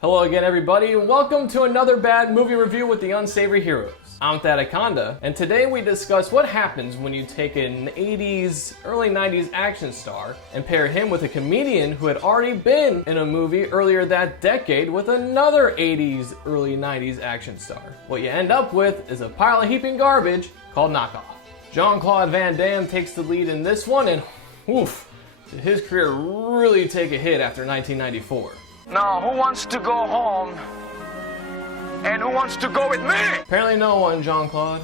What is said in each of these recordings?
Hello again everybody, and welcome to another bad movie review with the Unsavory Heroes. I'm Thadaconda, and today we discuss what happens when you take an 80s, early 90s action star and pair him with a comedian who had already been in a movie earlier that decade with another 80s, early 90s action star. What you end up with is a pile of heaping garbage called Knockoff. Jean-Claude Van Damme takes the lead in this one, and oof, did his career really take a hit after 1994. Now, who wants to go home? And who wants to go with me? Apparently no one, Jean-Claude.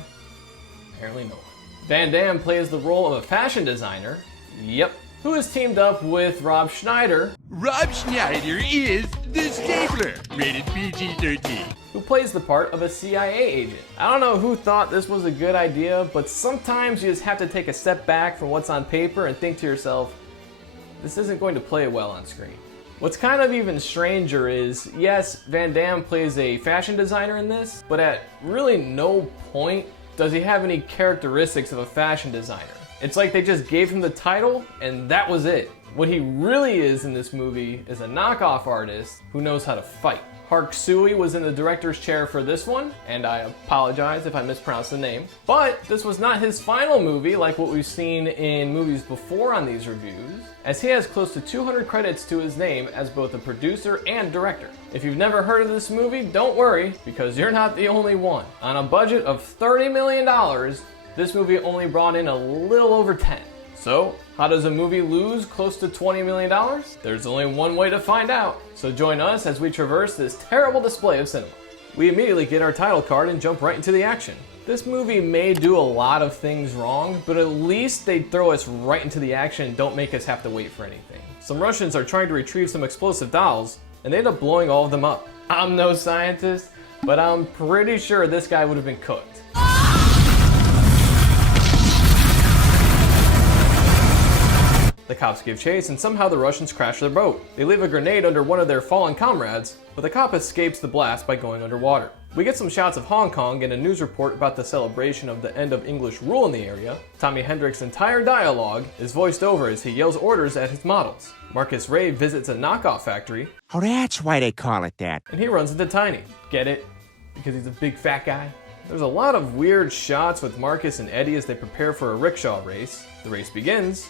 Apparently no one. Van Damme plays the role of a fashion designer, yep, who is teamed up with Rob Schneider. Rob Schneider is the Stapler, rated PG-13. Who plays the part of a CIA agent. I don't know who thought this was a good idea, but sometimes you just have to take a step back from what's on paper and think to yourself, this isn't going to play well on screen. What's kind of even stranger is, yes, Van Damme plays a fashion designer in this, but at really no point does he have any characteristics of a fashion designer. It's like they just gave him the title and that was it. What he really is in this movie is a knockoff artist who knows how to fight. Park Sui was in the director's chair for this one, and I apologize if I mispronounced the name. But this was not his final movie like what we've seen in movies before on these reviews, as he has close to 200 credits to his name as both a producer and director. If you've never heard of this movie, don't worry, because you're not the only one. On a budget of $30 million, this movie only brought in a little over 10. So, how does a movie lose close to $20 million? There's only one way to find out. So join us as we traverse this terrible display of cinema. We immediately get our title card and jump right into the action. This movie may do a lot of things wrong, but at least they throw us right into the action and don't make us have to wait for anything. Some Russians are trying to retrieve some explosive dolls, and they end up blowing all of them up. I'm no scientist, but I'm pretty sure this guy would have been cooked. The cops give chase, and somehow the Russians crash their boat. They leave a grenade under one of their fallen comrades, but the cop escapes the blast by going underwater. We get some shots of Hong Kong and a news report about the celebration of the end of English rule in the area. Tommy Hendrick's entire dialogue is voiced over as he yells orders at his models. Marcus Ray visits a knockoff factory. Oh, that's why they call it that. And he runs into Tiny. Get it? Because he's a big fat guy? There's a lot of weird shots with Marcus and Eddie as they prepare for a rickshaw race. The race begins.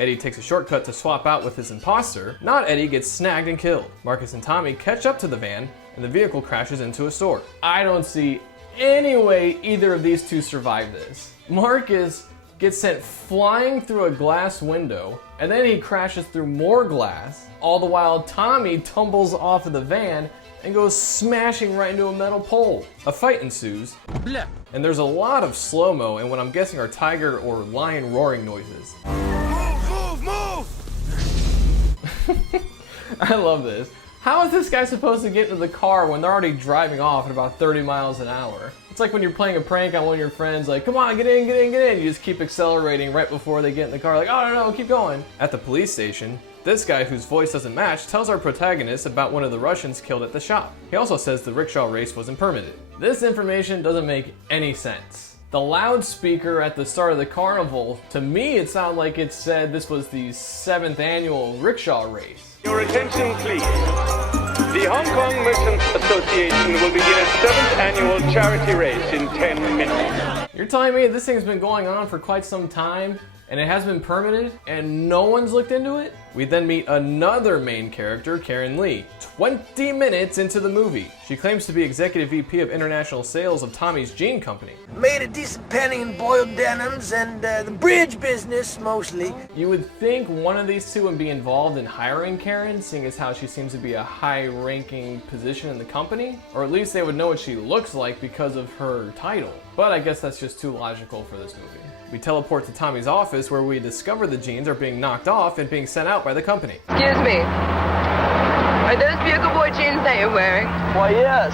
Eddie takes a shortcut to swap out with his imposter. Not Eddie gets snagged and killed. Marcus and Tommy catch up to the van, and the vehicle crashes into a store. I don't see any way either of these two survive this. Marcus gets sent flying through a glass window, and then he crashes through more glass, all the while Tommy tumbles off of the van and goes smashing right into a metal pole. A fight ensues, and there's a lot of slow-mo and what I'm guessing are tiger or lion roaring noises. I love this. How is this guy supposed to get into the car when they're already driving off at about 30 miles an hour? It's like when you're playing a prank on one of your friends, like, come on, get in, get in, get in. You just keep accelerating right before they get in the car, like, oh, no, keep going. At the police station, this guy, whose voice doesn't match, tells our protagonist about one of the Russians killed at the shop. He also says the rickshaw race wasn't permitted. This information doesn't make any sense. The loudspeaker at the start of the carnival, to me it sounded like it said this was the 7th annual rickshaw race. Your attention, please. The Hong Kong Merchants Association will begin its 7th annual charity race in 10 minutes. You're telling me this thing's been going on for quite some time, and it has been permitted, and no one's looked into it? We then meet another main character, Karen Lee, 20 minutes into the movie. She claims to be Executive VP of International Sales of Tommy's Jean Company. Made a decent penny in boiled denims and the bridge business, mostly. You would think one of these two would be involved in hiring Karen, seeing as how she seems to be a high-ranking position in the company, or at least they would know what she looks like because of her title. But I guess that's just too logical for this movie. We teleport to Tommy's office where we discover the jeans are being knocked off and being sent out by the company. Excuse me. Are those Bugle Boy jeans that you're wearing? Why, yes.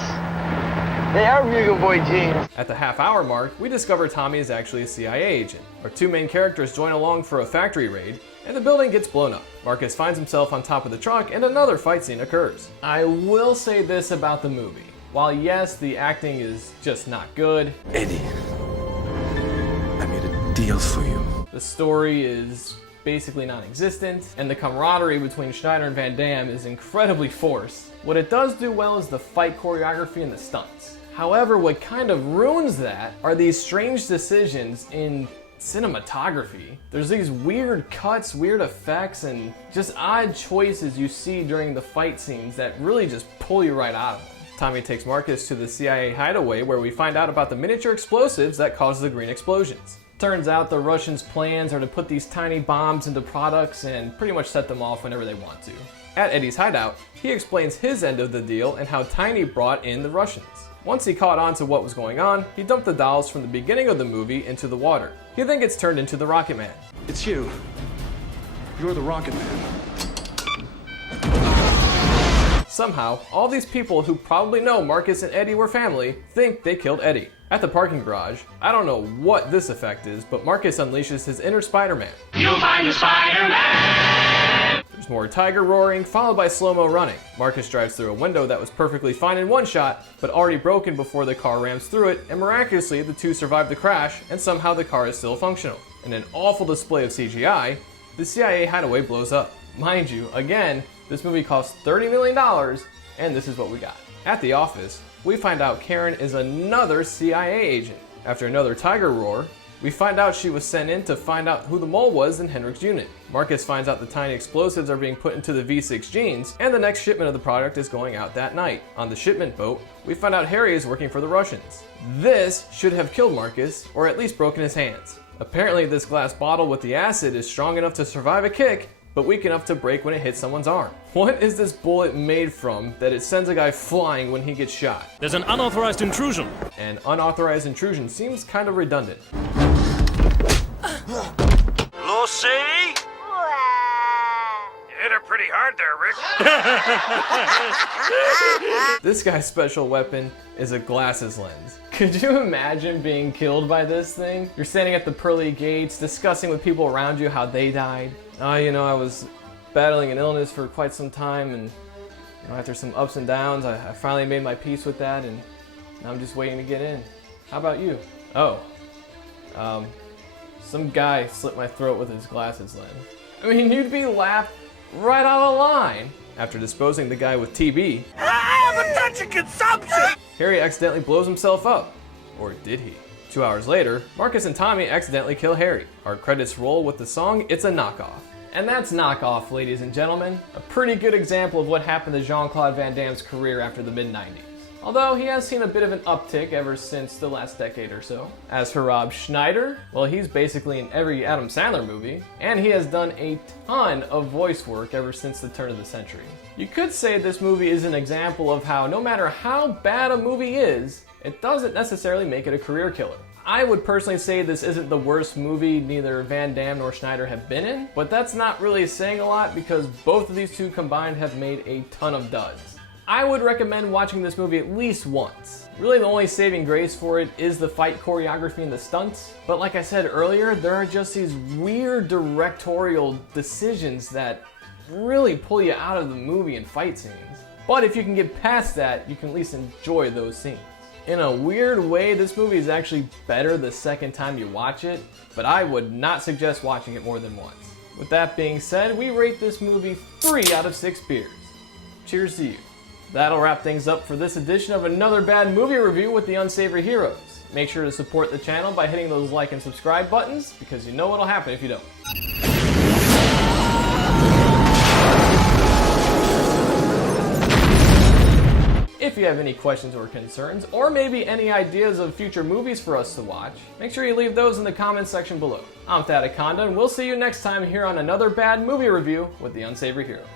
They are Bugle Boy jeans. At the half-hour mark, we discover Tommy is actually a CIA agent. Our two main characters join along for a factory raid, and the building gets blown up. Marcus finds himself on top of the truck, and another fight scene occurs. I will say this about the movie. While yes, the acting is just not good, Eddie, I made a deal for you. the story is basically non-existent, and the camaraderie between Schneider and Van Damme is incredibly forced. What it does do well is the fight choreography and the stunts. However, what kind of ruins that are these strange decisions in cinematography. There's these weird cuts, weird effects, and just odd choices you see during the fight scenes that really just pull you right out of them. Tommy takes Marcus to the CIA hideaway where we find out about the miniature explosives that cause the green explosions. Turns out the Russians' plans are to put these tiny bombs into products and pretty much set them off whenever they want to. At Eddie's hideout, he explains his end of the deal and how Tiny brought in the Russians. Once he caught on to what was going on, he dumped the dolls from the beginning of the movie into the water. He then gets turned into the Rocket Man. It's you. You're the Rocket Man. Somehow, all these people who probably know Marcus and Eddie were family think they killed Eddie. At the parking garage, I don't know what this effect is, but Marcus unleashes his inner Spider-Man. You'll find the Spider-Man! There's more tiger roaring, followed by slow-mo running. Marcus drives through a window that was perfectly fine in one shot, but already broken before the car rams through it, and miraculously the two survive the crash, and somehow the car is still functional. In an awful display of CGI, the CIA hideaway blows up. Mind you, again, this movie cost $30 million, and this is what we got. At the office, we find out Karen is another CIA agent. After another tiger roar, we find out she was sent in to find out who the mole was in Henrik's unit. Marcus finds out the tiny explosives are being put into the V6 jeans, and the next shipment of the product is going out that night. On the shipment boat, we find out Harry is working for the Russians. This should have killed Marcus, or at least broken his hands. Apparently, this glass bottle with the acid is strong enough to survive a kick, but weak enough to break when it hits someone's arm. What is this bullet made from that it sends a guy flying when he gets shot? There's an unauthorized intrusion. An unauthorized intrusion seems kind of redundant. Lucy? You hit her pretty hard there, Rick. This guy's special weapon is a glasses lens. Could you imagine being killed by this thing? You're standing at the pearly gates, discussing with people around you how they died. I was battling an illness for quite some time, and after some ups and downs, I finally made my peace with that, and now I'm just waiting to get in. How about you? Some guy slit my throat with his glasses lens. I mean, you'd be laughed right out of line. After disposing the guy with TB, I have attention consumption! Harry accidentally blows himself up. Or did he? 2 hours later, Marcus and Tommy accidentally kill Harry. Our credits roll with the song It's a Knockoff. And that's Knockoff, ladies and gentlemen. A pretty good example of what happened to Jean-Claude Van Damme's career after the mid-90s. Although he has seen a bit of an uptick ever since the last decade or so. As for Rob Schneider, well, he's basically in every Adam Sandler movie, and he has done a ton of voice work ever since the turn of the century. You could say this movie is an example of how no matter how bad a movie is, it doesn't necessarily make it a career killer. I would personally say this isn't the worst movie neither Van Damme nor Schneider have been in, but that's not really saying a lot because both of these two combined have made a ton of duds. I would recommend watching this movie at least once. Really the only saving grace for it is the fight choreography and the stunts, but like I said earlier, there are just these weird directorial decisions that really pull you out of the movie and fight scenes. But if you can get past that, you can at least enjoy those scenes. In a weird way, this movie is actually better the second time you watch it, but I would not suggest watching it more than once. With that being said, we rate this movie 3 out of 6 beers. Cheers to you. That'll wrap things up for this edition of Another Bad Movie Review with the Unsavory Heroes. Make sure to support the channel by hitting those like and subscribe buttons, because you know what'll happen if you don't. If you have any questions or concerns, or maybe any ideas of future movies for us to watch, make sure you leave those in the comments section below. I'm Thadakonda, and we'll see you next time here on Another Bad Movie Review with the Unsavory Heroes.